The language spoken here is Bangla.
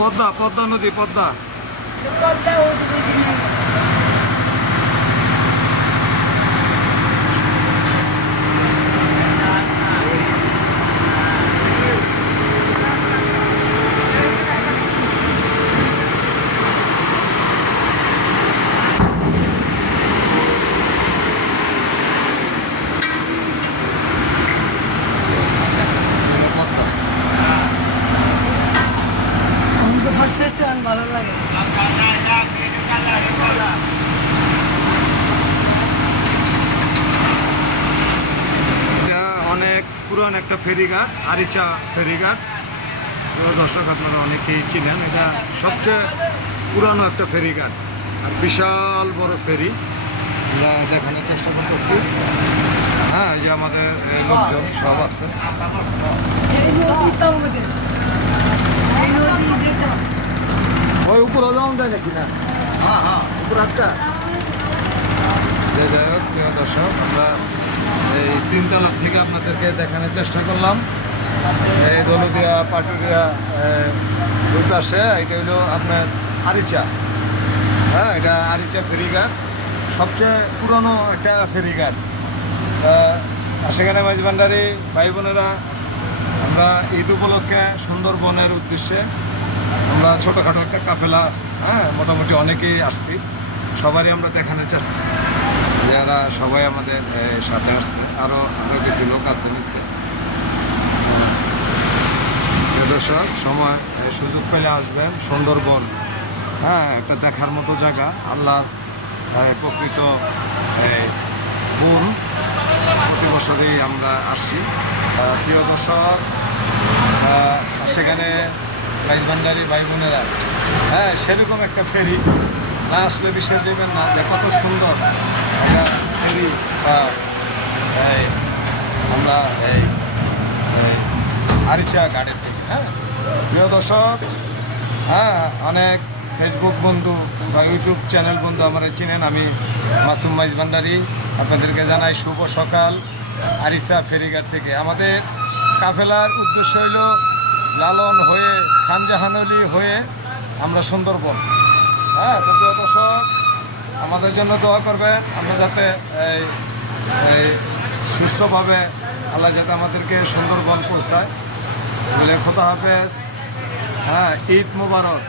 পদ্মা পদ্মা নদী পদ্মা। ভালো লাগে। অনেক পুরান একটা ফেরিঘাট, আরিচা ফেরিঘাট। দর্শক আপনারা অনেকেই চিনেন, এটা সবচেয়ে পুরানো একটা ফেরিঘাট আর বিশাল বড় ফেরি। আমরা দেখানোর চেষ্টা করতেছি। হ্যাঁ, এই যে আমাদের লোকজন সব আছে। ওই উপরে যাওয়া যায় নাকি না? উপরে একটা যে যাই হোক, প্রিয় দর্শক, আমরা এই তিনতলা থেকে আপনাদেরকে দেখানোর চেষ্টা করলাম। এই দৌলতদিয়া পাটুরিয়া দুই পাশে এটা হলো আপনার আরিচা। হ্যাঁ, এটা আরিচা ফেরিঘাট, সবচেয়ে পুরনো একটা ফেরিঘাট। সেখানে মাঝভান্ডারি ভাই বোনেরা, আমরা ঈদ উপলক্ষে সুন্দরবনের উদ্দেশ্যে আমরা ছোটোখাটো একটা কাফেলা, হ্যাঁ মোটামুটি অনেকেই আসছি, সবারই আমরা দেখানোর চেষ্টা, যারা সবাই আমাদের সাথে আসছে, আরও কিছু লোক আছে নিচ্ছে। দর্শক, সময় সুযোগ পেলে আসবেন সুন্দরবন। হ্যাঁ, একটা দেখার মতো জায়গা, আল্লাহর প্রকৃত গুণ। প্রতি বছরেই আমরা আসি। প্রিয় দর্শক, সেখানে রাজভান্ডারি ভাই বোনেরা, হ্যাঁ সেরকম একটা ফেরি না আসলে বিশ্বাস দেবেন না যে কত সুন্দর একটা ফেরি। আমরা এই আরিচা গাড়ি থেকে, হ্যাঁ প্রিয় দর্শক, হ্যাঁ অনেক ফেসবুক বন্ধু বা ইউটিউব চ্যানেল বন্ধু আমরা চিনেন। আমি মাসুম মাইজভান্ডারি, আপনাদেরকে জানাই শুভ সকাল আরিচা ফেরিঘাট থেকে। আমাদের কাফেলার উদ্দেশ্য হইল লালন হয়ে খানজাহানলি হয়ে আমরা সুন্দরবন। হ্যাঁ, তো প্রিয় দর্শক, আমাদের জন্য দোয়া করবে, আমরা যাতে এই সুস্থভাবে আল্লাহ যাতে আমাদেরকে সুন্দরবন পৌঁছায়। বলে খোদা হাফেজ। হ্যাঁ, ঈদ মুবারক।